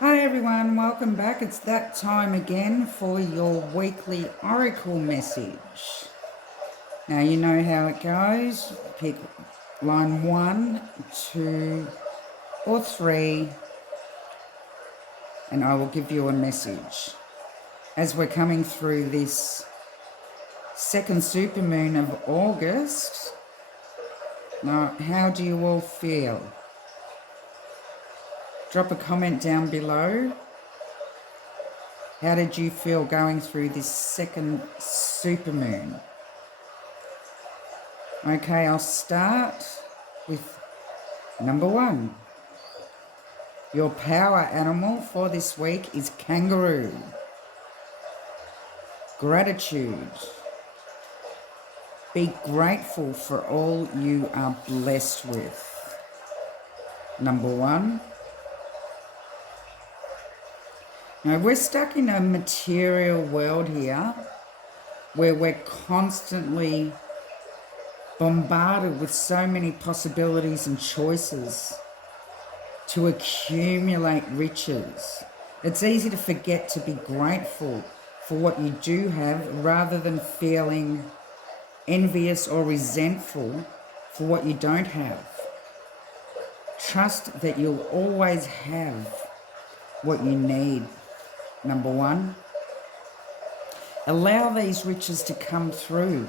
Hi everyone, welcome back. It's that time again for your weekly Oracle message. Now you know how it goes. Pick line 1, 2, or 3, and I will give you a message. As we're coming through this second supermoon of August, now how do you all feel? Drop a comment down below. How did you feel going through this second supermoon? Okay, I'll start with number 1. Your power animal for this week is kangaroo. Gratitude. Be grateful for all you are blessed with. Number 1. Now, we're stuck in a material world here where we're constantly bombarded with so many possibilities and choices to accumulate riches. It's easy to forget to be grateful for what you do have rather than feeling envious or resentful for what you don't have. Trust that you'll always have what you need. Number 1. Allow these riches to come through.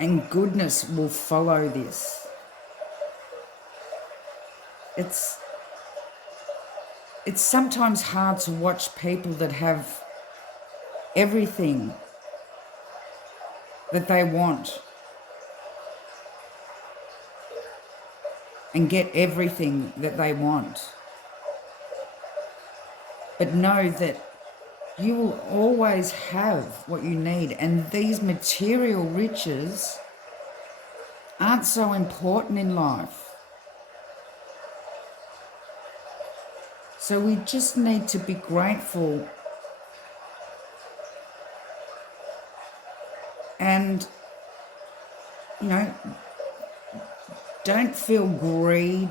And goodness will follow this. It's sometimes hard to watch people that have everything that they want and get everything that they want. But know that you will always have what you need, and these material riches aren't so important in life. So we just need to be grateful and, don't feel greed.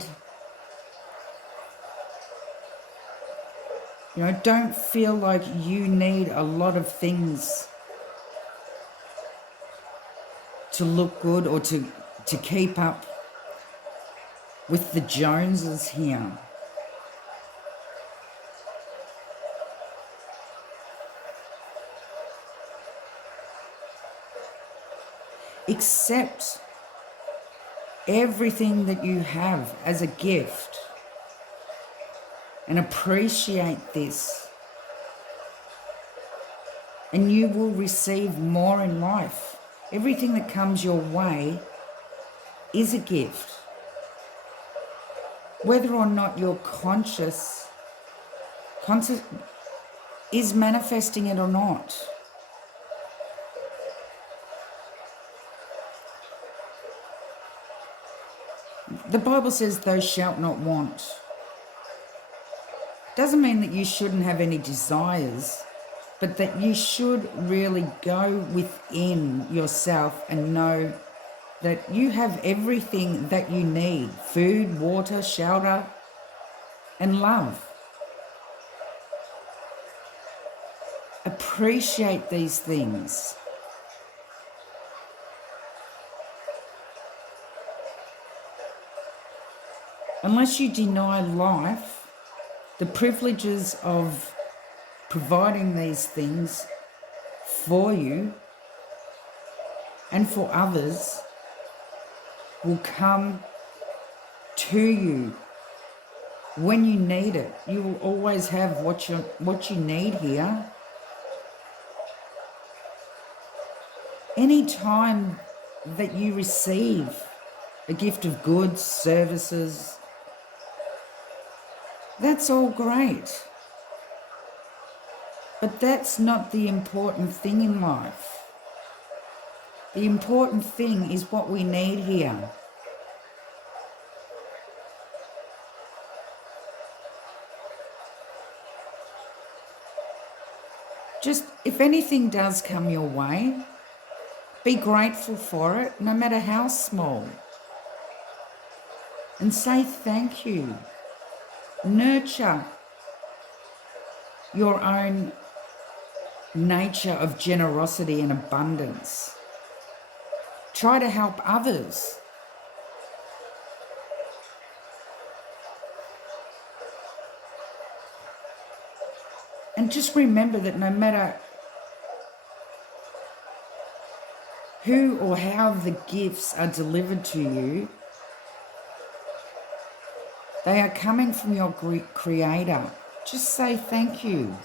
Don't feel like you need a lot of things to look good or to keep up with the Joneses here. Accept everything that you have as a gift and appreciate this, and you will receive more in life. Everything that comes your way is a gift, whether or not you're conscious is manifesting it or not. The Bible says, "Thou shalt not want." Doesn't mean that you shouldn't have any desires, but that you should really go within yourself and know that you have everything that you need: food, water, shelter, and love. Appreciate these things. Unless you deny life the privileges of providing these things for you and for others will come to you when you need it. You will always have what you need here. Any time that you receive a gift of goods, services, that's all great. But that's not the important thing in life. The important thing is what we need here. Just, if anything does come your way, be grateful for it, no matter how small. and say thank you. Nurture your own nature of generosity and abundance. Try to help others. And just remember that no matter who or how the gifts are delivered to you, they are coming from your Creator. Just say thank you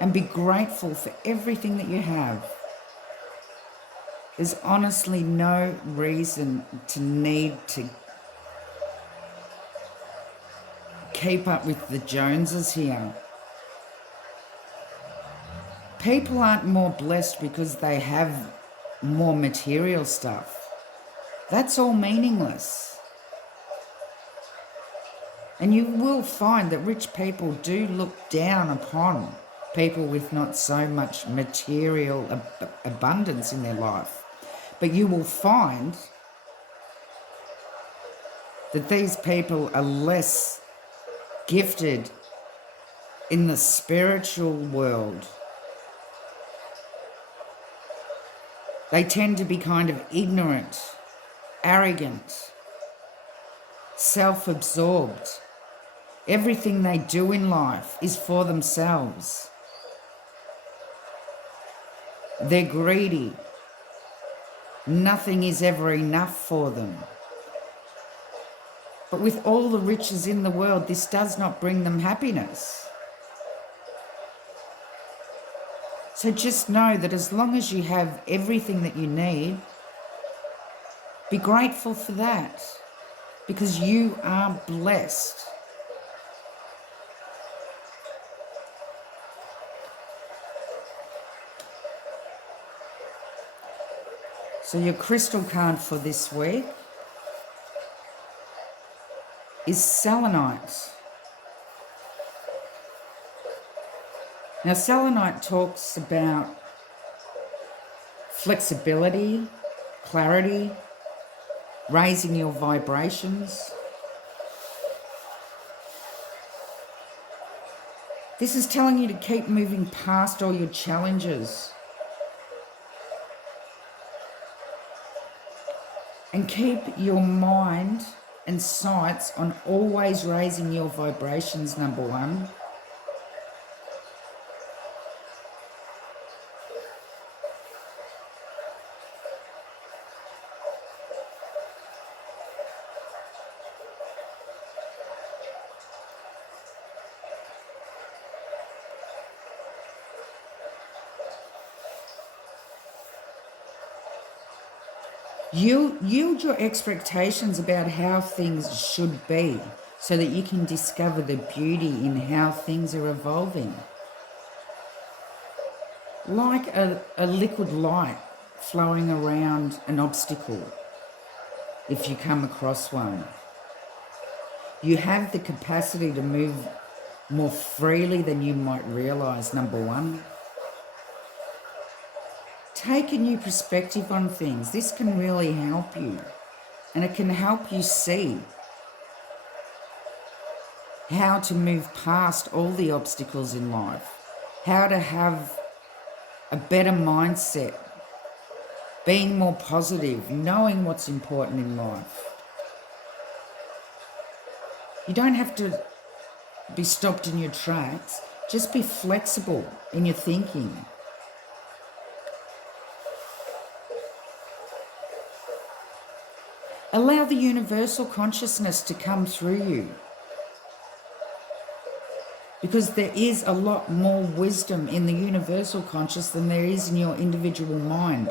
and be grateful for everything that you have. There's honestly no reason to need to keep up with the Joneses here. People aren't more blessed because they have more material stuff. That's all meaningless. And you will find that rich people do look down upon people with not so much material abundance in their life. But you will find that these people are less gifted in the spiritual world. They tend to be kind of ignorant, arrogant, self-absorbed. Everything they do in life is for themselves. They're greedy. Nothing is ever enough for them. But with all the riches in the world, this does not bring them happiness. So just know that as long as you have everything that you need, be grateful for that, because you are blessed. So your crystal card for this week is selenite. Now, selenite talks about flexibility, clarity, raising your vibrations. This is telling you to keep moving past all your challenges and keep your mind and sights on always raising your vibrations, number one. Yield your expectations about how things should be so that you can discover the beauty in how things are evolving. Like a liquid light flowing around an obstacle, if you come across one. You have the capacity to move more freely than you might realise, number one. Take a new perspective on things. This can really help you, and it can help you see how to move past all the obstacles in life, how to have a better mindset, being more positive, knowing what's important in life. You don't have to be stopped in your tracks. Just be flexible in your thinking. Allow the universal consciousness to come through you, because there is a lot more wisdom in the universal conscious than there is in your individual mind,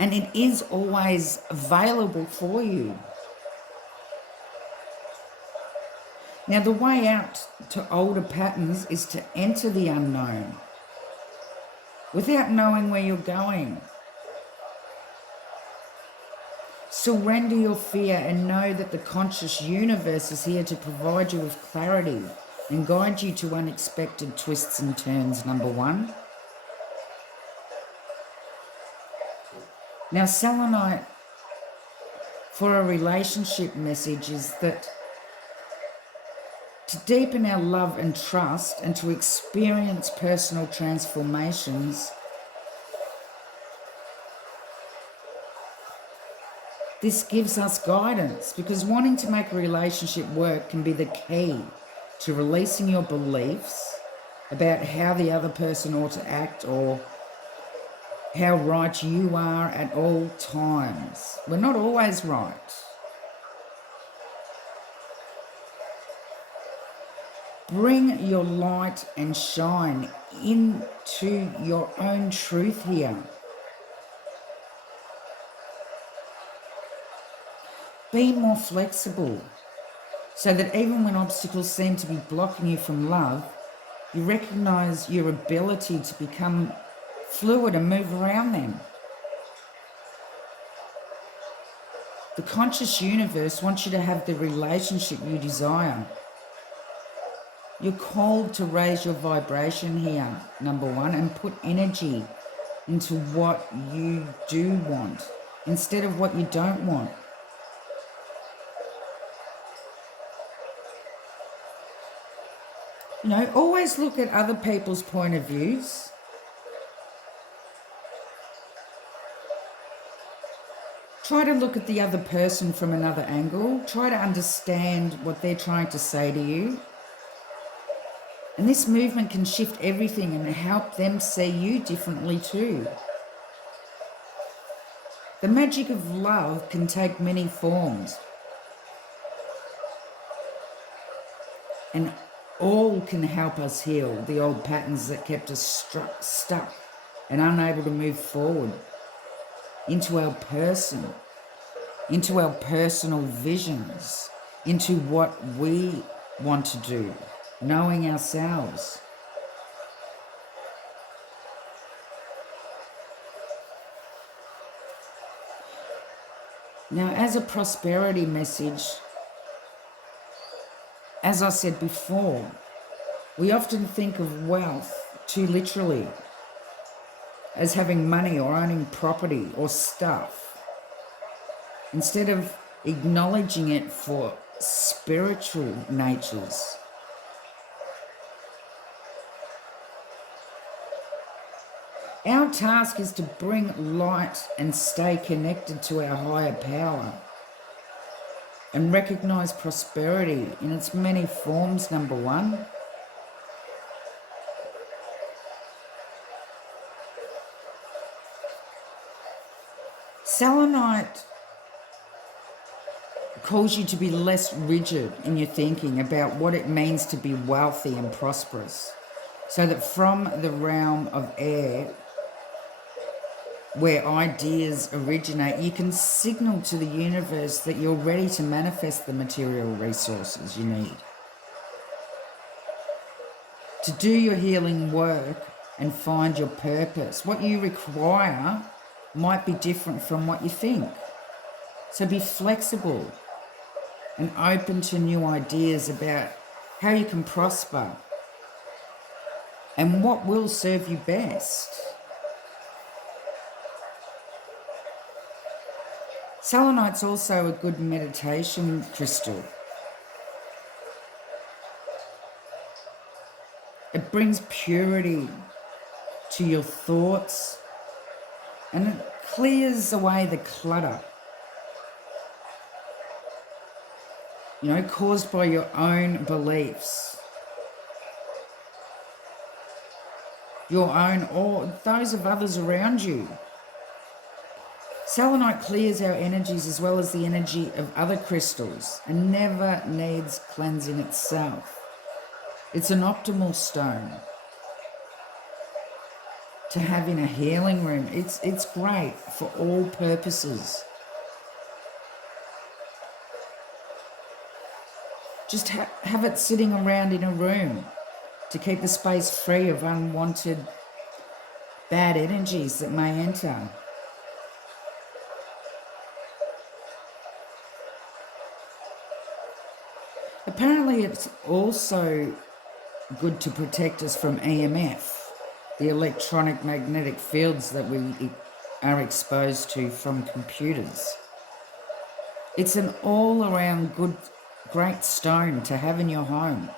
and it is always available for you. Now, the way out to older patterns is to enter the unknown without knowing where you're going. Surrender your fear and know that the conscious universe is here to provide you with clarity and guide you to unexpected twists and turns, number one. Now, selenite for a relationship message is that to deepen our love and trust and to experience personal transformations, this gives us guidance, because wanting to make a relationship work can be the key to releasing your beliefs about how the other person ought to act or how right you are at all times. We're not always right. Bring your light and shine into your own truth here. Be more flexible so that even when obstacles seem to be blocking you from love, you recognize your ability to become fluid and move around them. The conscious universe wants you to have the relationship you desire. You're called to raise your vibration here, number one, and put energy into what you do want instead of what you don't want. You know, always look at other people's point of views. Try to look at the other person from another angle. Try to understand what they're trying to say to you. And this movement can shift everything and help them see you differently too. The magic of love can take many forms. And all can help us heal the old patterns that kept us stuck and unable to move forward into our person, into our personal visions, into what we want to do, knowing ourselves. Now, as a prosperity message, as I said before, we often think of wealth too literally, as having money or owning property or stuff, instead of acknowledging it for spiritual natures. Our task is to bring light and stay connected to our higher power and recognize prosperity in its many forms, number one. Selenite calls you to be less rigid in your thinking about what it means to be wealthy and prosperous, so that from the realm of air, where ideas originate, you can signal to the universe that you're ready to manifest the material resources you need to do your healing work and find your purpose. What you require might be different from what you think. So be flexible and open to new ideas about how you can prosper and what will serve you best. Selenite's also a good meditation crystal. It brings purity to your thoughts and it clears away the clutter, caused by your own beliefs, your own or those of others around you. Selenite clears our energies as well as the energy of other crystals and never needs cleansing itself. It's an optimal stone to have in a healing room. It's great for all purposes. Just have it sitting around in a room to keep the space free of unwanted bad energies that may enter. Apparently it's also good to protect us from EMF, the electronic magnetic fields that we are exposed to from computers. It's an all-around good, great stone to have in your home,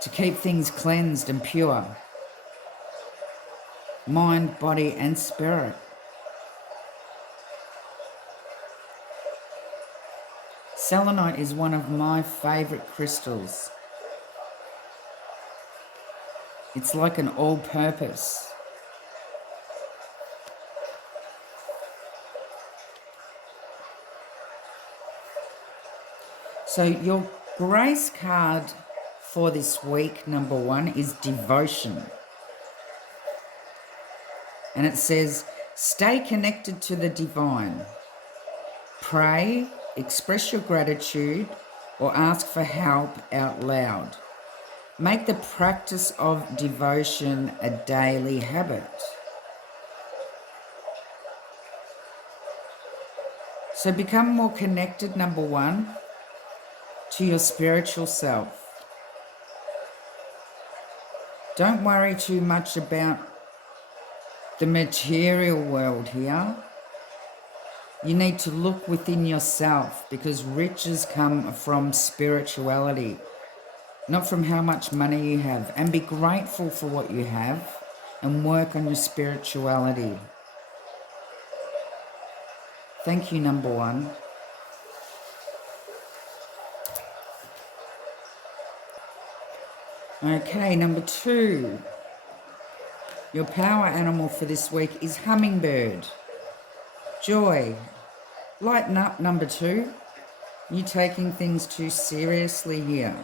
to keep things cleansed and pure, mind, body, and spirit. Selenite is one of my favourite crystals. It's like an all-purpose. So your grace card for this week, number 1, is devotion. And it says, stay connected to the divine. Pray, express your gratitude, or ask for help out loud. Make the practice of devotion a daily habit. So become more connected, number 1, to your spiritual self. Don't worry too much about the material world here. You need to look within yourself, because riches come from spirituality, not from how much money you have. And be grateful for what you have and work on your spirituality. Thank you, number 1. Okay, number 2. Your power animal for this week is hummingbird. Joy. Lighten up, number 2. You're taking things too seriously here.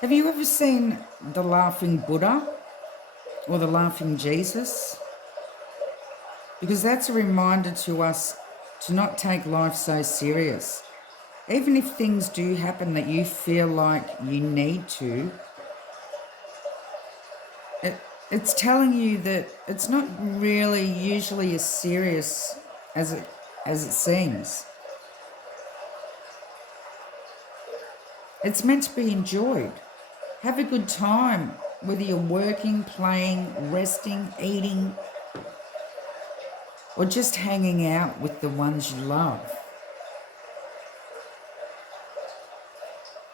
Have you ever seen the laughing Buddha or the laughing Jesus? Because that's a reminder to us to not take life so serious. Even if things do happen that you feel like you need to, it's telling you that it's not really usually as serious as it seems. It's meant to be enjoyed. Have a good time, whether you're working, playing, resting, eating, or just hanging out with the ones you love.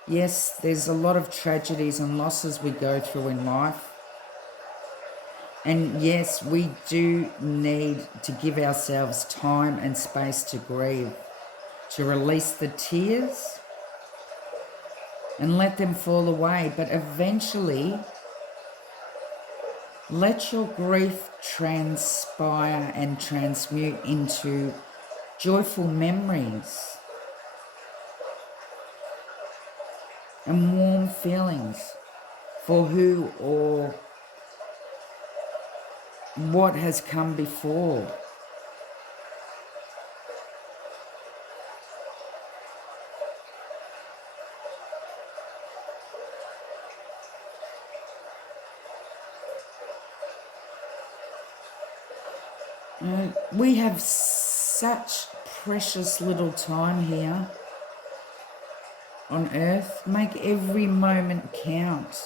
Yes, there's a lot of tragedies and losses we go through in life. And yes, we do need to give ourselves time and space to grieve, to release the tears and let them fall away. But eventually, let your grief transpire and transmute into joyful memories and warm feelings for who or what has come before. We have such precious little time here on earth. Make every moment count.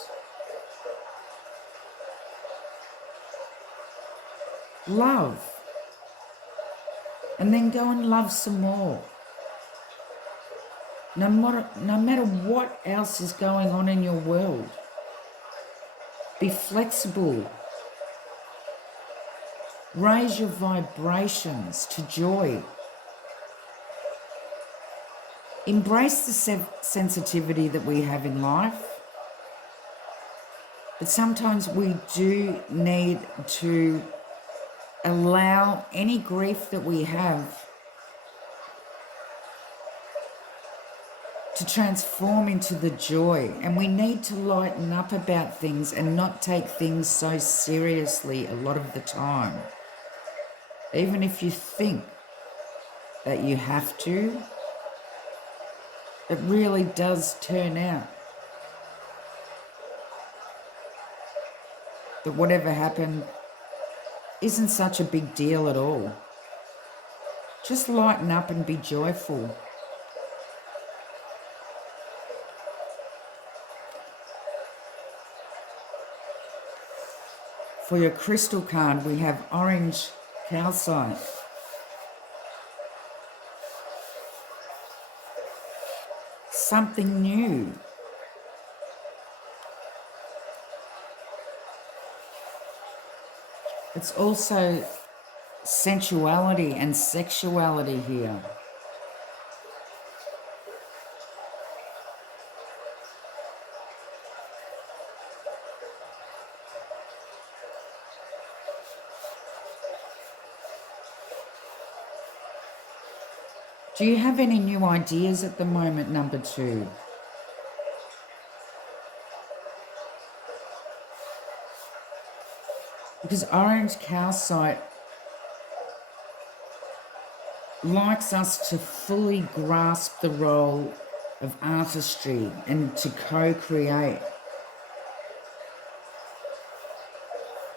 Love. And then go and love some more. No matter what else is going on in your world. Be flexible. Raise your vibrations to joy. Embrace the sensitivity that we have in life. But sometimes we do need to allow any grief that we have to transform into the joy. And we need to lighten up about things and not take things so seriously a lot of the time. Even if you think that you have to, it really does turn out that whatever happened isn't such a big deal at all. Just lighten up and be joyful. For your crystal card, we have orange calcite. Something new. It's also sensuality and sexuality here. Do you have any new ideas at the moment, number 2? Because orange calcite likes us to fully grasp the role of artistry and to co-create.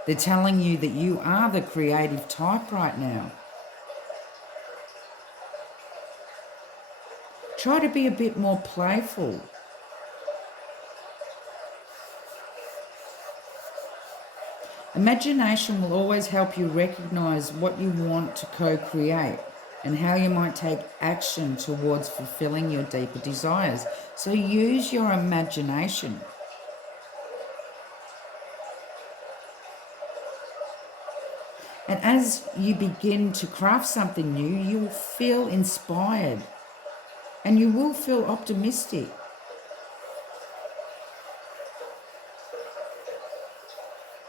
They're telling you that you are the creative type right now. Try to be a bit more playful. Imagination will always help you recognize what you want to co-create and how you might take action towards fulfilling your deeper desires. So use your imagination. And as you begin to craft something new, you will feel inspired and you will feel optimistic.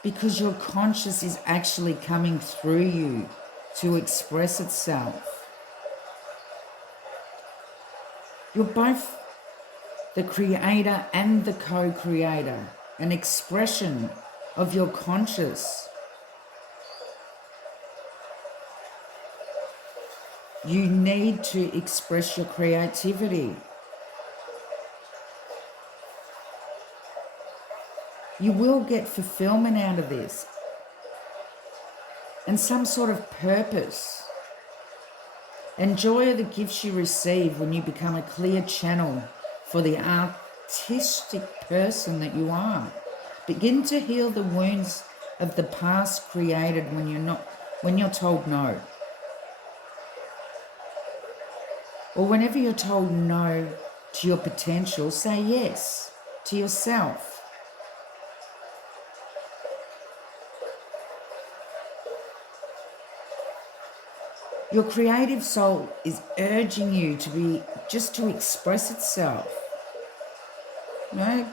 Because your conscious is actually coming through you to express itself. You're both the creator and the co-creator, an expression of your conscious. You need to express your creativity. You will get fulfillment out of this and some sort of purpose. Enjoy the gifts you receive when you become a clear channel for the artistic person that you are. Begin to heal the wounds of the past created when you're told no. Or whenever you're told no to your potential, say yes to yourself. Your creative soul is urging you to express itself. You know,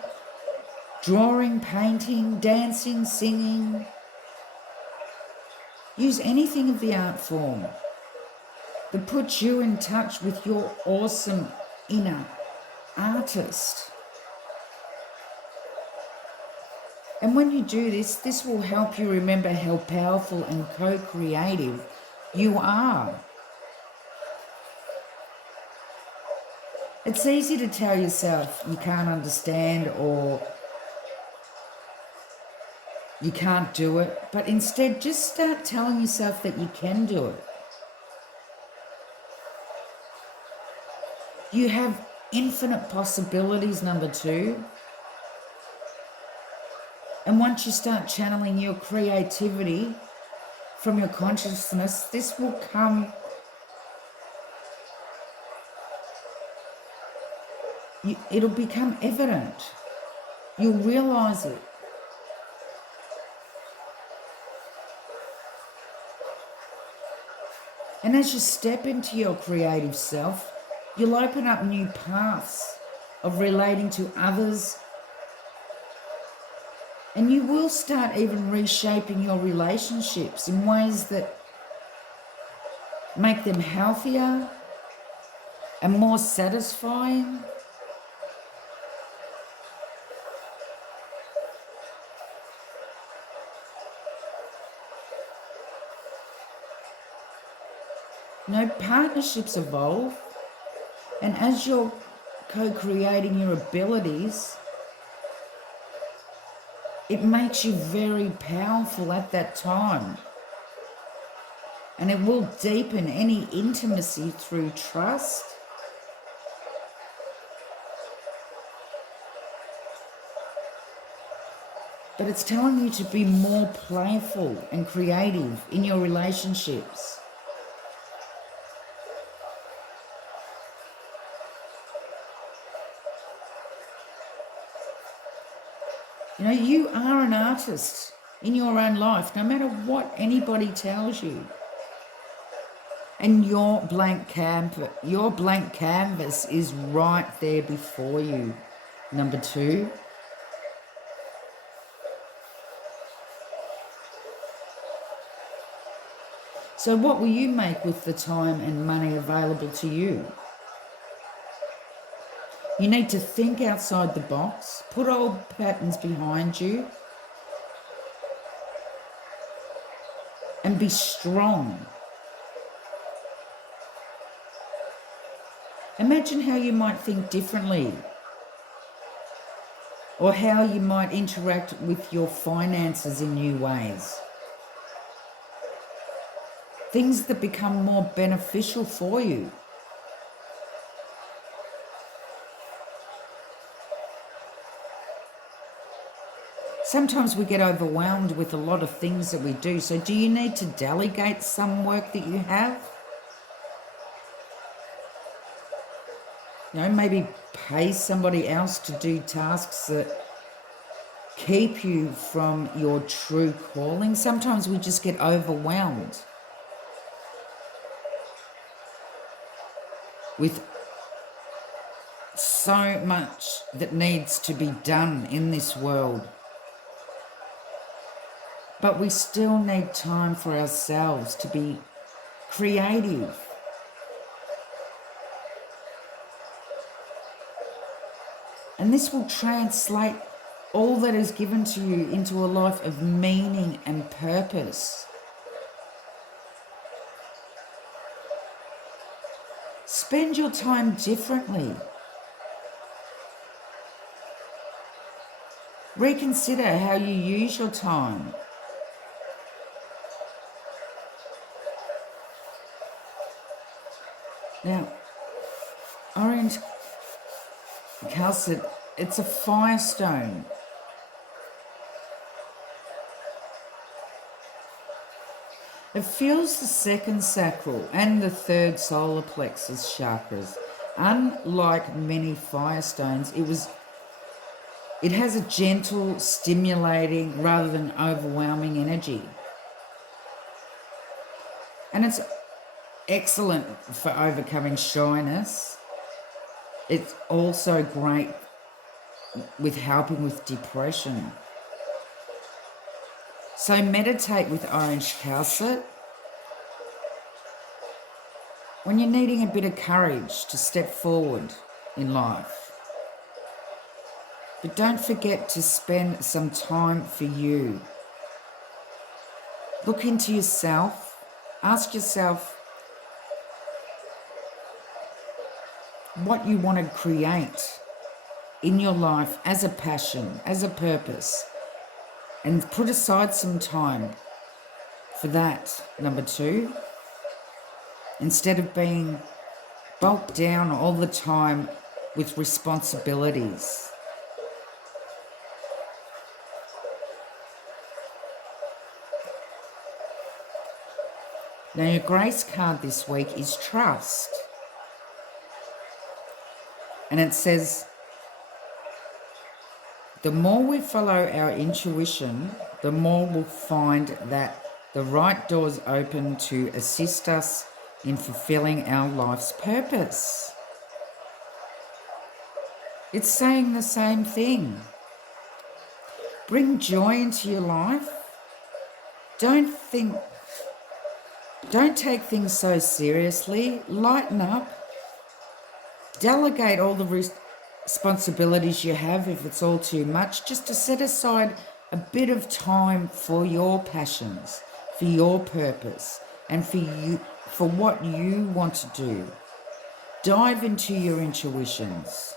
drawing, painting, dancing, singing. Use anything of the art form that puts you in touch with your awesome inner artist. And when you do this, this will help you remember how powerful and co-creative you are. It's easy to tell yourself you can't understand or you can't do it, but instead just start telling yourself that you can do it. You have infinite possibilities, number 2. And once you start channeling your creativity from your consciousness, this will come. It'll become evident. You'll realize it. And as you step into your creative self, you'll open up new paths of relating to others. And you will start even reshaping your relationships in ways that make them healthier and more satisfying. You know, partnerships evolve, and as you're co-creating your abilities, it makes you very powerful at that time. And it will deepen any intimacy through trust. but it's telling you to be more playful and creative in your relationships. You know, you are an artist in your own life, no matter what anybody tells you. And your blank canvas is right there before you. Number 2. So what will you make with the time and money available to you? You need to think outside the box, put old patterns behind you, and be strong. Imagine how you might think differently, or how you might interact with your finances in new ways. Things that become more beneficial for you. Sometimes we get overwhelmed with a lot of things that we do. So do you need to delegate some work that you have? You know, maybe pay somebody else to do tasks that keep you from your true calling. Sometimes we just get overwhelmed with so much that needs to be done in this world. But we still need time for ourselves to be creative. And this will translate all that is given to you into a life of meaning and purpose. Spend your time differently. Reconsider how you use your time. Now, orange calcite, it's a firestone. It fills the second sacral and the third solar plexus chakras. Unlike many firestones, it has a gentle, stimulating, rather than overwhelming energy. And it's excellent for overcoming shyness. It's also great with helping with depression. So meditate with orange calcite when you're needing a bit of courage to step forward in life. But don't forget to spend some time for you. Look into yourself. Ask yourself what you want to create in your life as a passion, as a purpose, and put aside some time for that. Number 2, instead of being bogged down all the time with responsibilities. Now, your grace card this week is trust. And it says, the more we follow our intuition, the more we'll find that the right doors open to assist us in fulfilling our life's purpose. It's saying the same thing. Bring joy into your life. Don't take things so seriously. Lighten up. Delegate all the responsibilities you have if it's all too much, just to set aside a bit of time for your passions, for your purpose, and for what you want to do. Dive into your intuitions.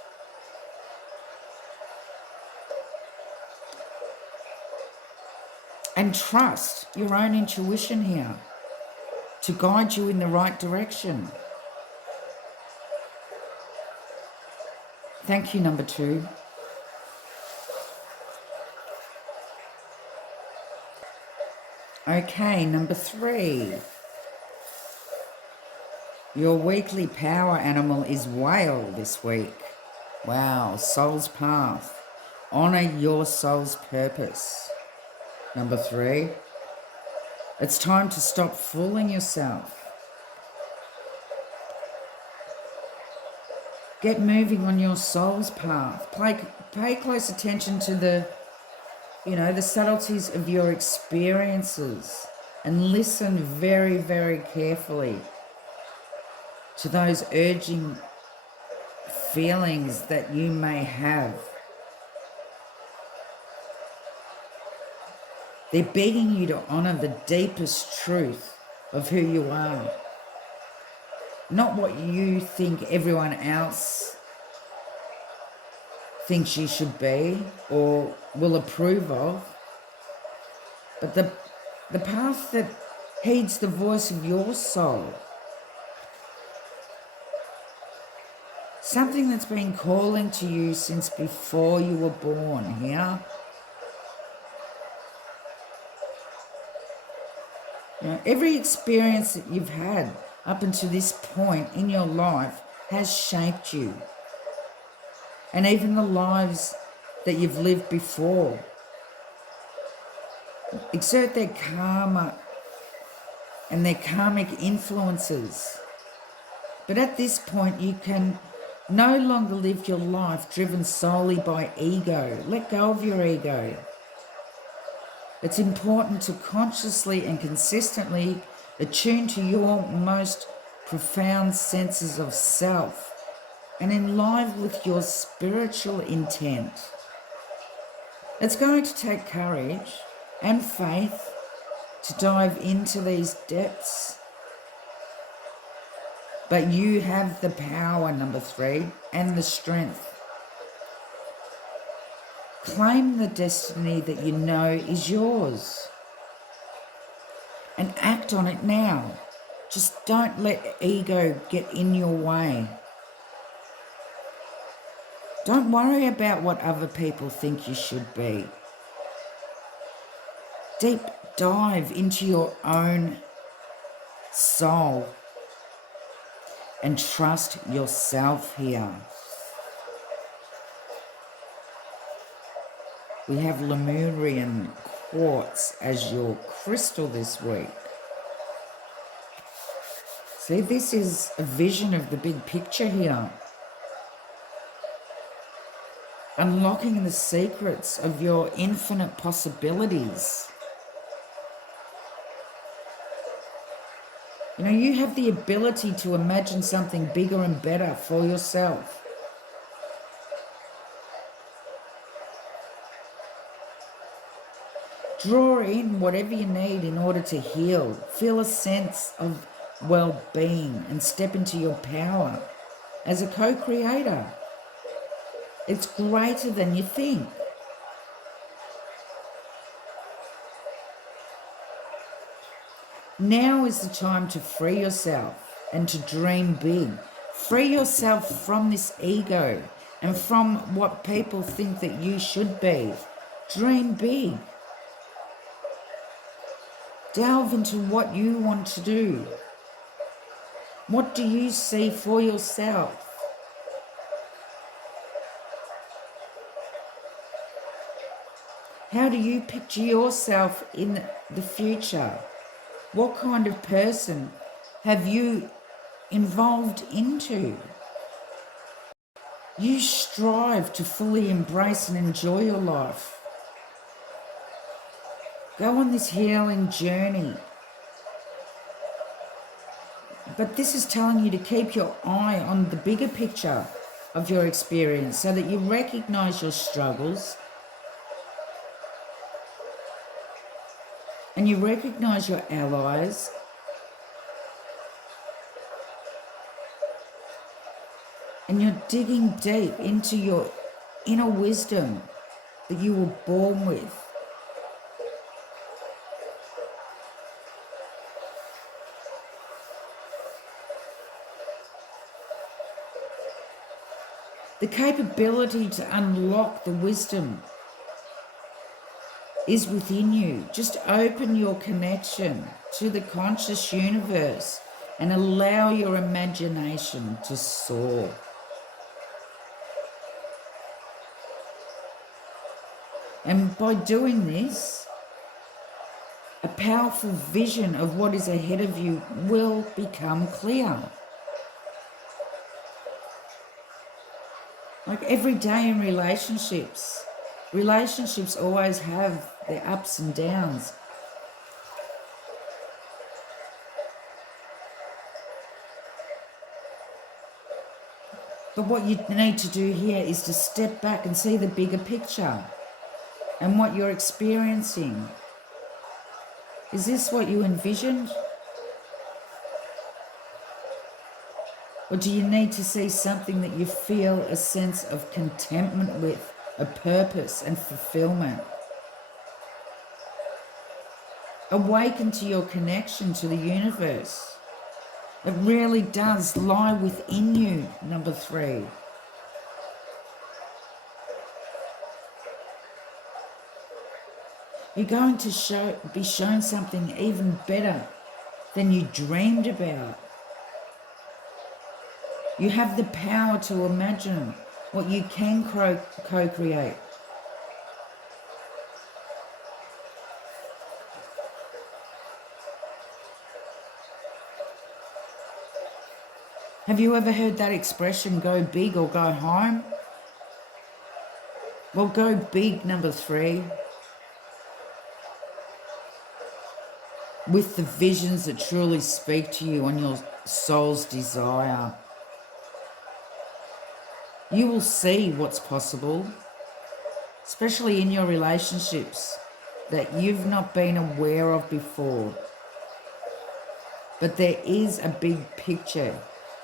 And trust your own intuition here to guide you in the right direction. Thank you, number 2. Okay, number 3. Your weekly power animal is whale this week. Wow, soul's path. Honor your soul's purpose. Number 3. It's time to stop fooling yourself. Get moving on your soul's path. Pay close attention to the subtleties of your experiences and listen very, very carefully to those urging feelings that you may have. They're begging you to honor the deepest truth of who you are, not what you think everyone else thinks you should be or will approve of, but the path that heeds the voice of your soul. Something that's been calling to you since before you were born here. Every experience that you've had up until this point in your life has shaped you. And even the lives that you've lived before exert their karma and their karmic influences. But at this point, you can no longer live your life driven solely by ego. Let go of your ego. It's important to consciously and consistently attune to your most profound senses of self and in line with your spiritual intent. It's going to take courage and faith to dive into these depths. But you have the power, number 3, and the strength. Claim the destiny that you know is yours and act on it now. Just don't let ego get in your way. Don't worry about what other people think you should be. Deep dive into your own soul and trust yourself here. We have Lemurian quartz as your crystal this week. See, this is a vision of the big picture here. Unlocking the secrets of your infinite possibilities. You have the ability to imagine something bigger and better for yourself. Draw in whatever you need in order to heal. Feel a sense of well-being and step into your power as a co-creator. It's greater than you think. Now is the time to free yourself and to dream big. Free yourself from this ego and from what people think that you should be. Dream big. Delve into what you want to do. What do you see for yourself? How do you picture yourself in the future? What kind of person have you evolved into? You strive to fully embrace and enjoy your life. Go on this healing journey. But this is telling you to keep your eye on the bigger picture of your experience so that you recognize your struggles and you recognize your allies and you're digging deep into your inner wisdom that you were born with. The capability to unlock the wisdom is within you. Just open your connection to the conscious universe and allow your imagination to soar. And by doing this, a powerful vision of what is ahead of you will become clear. Like every day in relationships always have their ups and downs. But what you need to do here is to step back and see the bigger picture and what you're experiencing. Is this what you envisioned? Or do you need to see something that you feel a sense of contentment with, a purpose and fulfillment? Awaken to your connection to the universe. It really does lie within you, number 3. You're going to be shown something even better than you dreamed about. You have the power to imagine what you can co-create. Have you ever heard that expression, go big or go home? Well, go big, number 3. With the visions that truly speak to you on your soul's desire. You will see what's possible, especially in your relationships that you've not been aware of before. But there is a big picture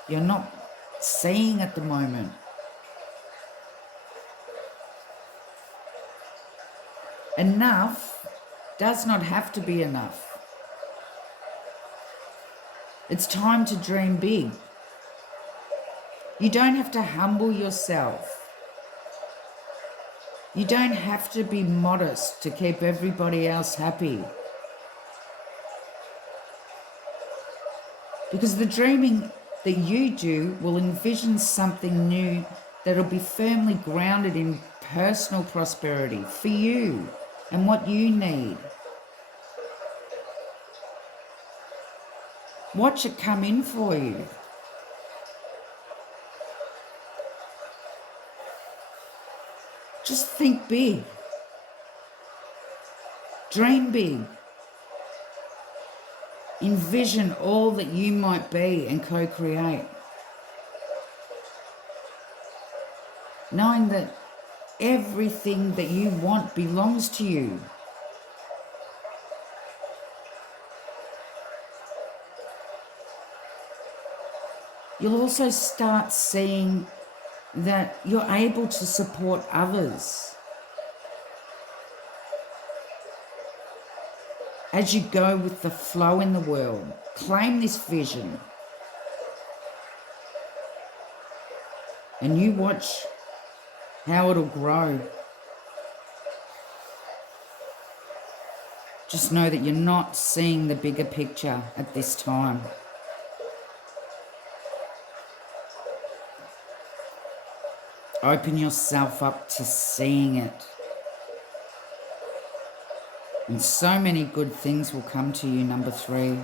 you're not seeing at the moment. Enough does not have to be enough. It's time to dream big. You don't have to humble yourself. You don't have to be modest to keep everybody else happy. Because the dreaming that you do will envision something new that'll be firmly grounded in personal prosperity for you and what you need. Watch it come in for you. Just think big. Dream big. Envision all that you might be and co-create. Knowing that everything that you want belongs to you. You'll also start seeing that you're able to support others as you go with the flow in the world. Claim this vision and you watch how it'll grow. Just know that you're not seeing the bigger picture at this time. Open yourself up to seeing it. And so many good things will come to you, number 3.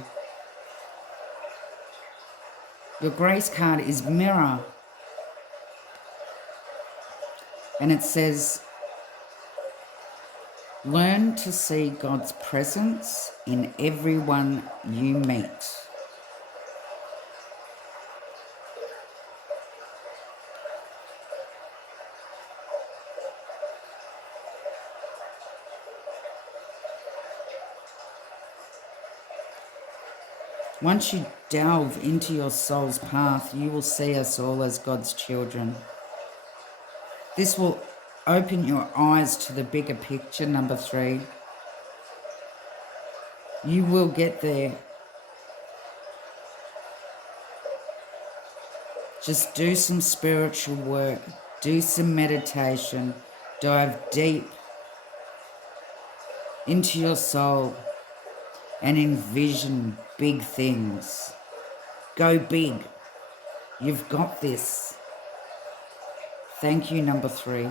Your grace card is Mirror. And it says, learn to see God's presence in everyone you meet. Once you delve into your soul's path, you will see us all as God's children. This will open your eyes to the bigger picture, number 3. You will get there. Just do some spiritual work, do some meditation, dive deep into your soul and envision big things. Go big. You've got this. Thank you, number 3.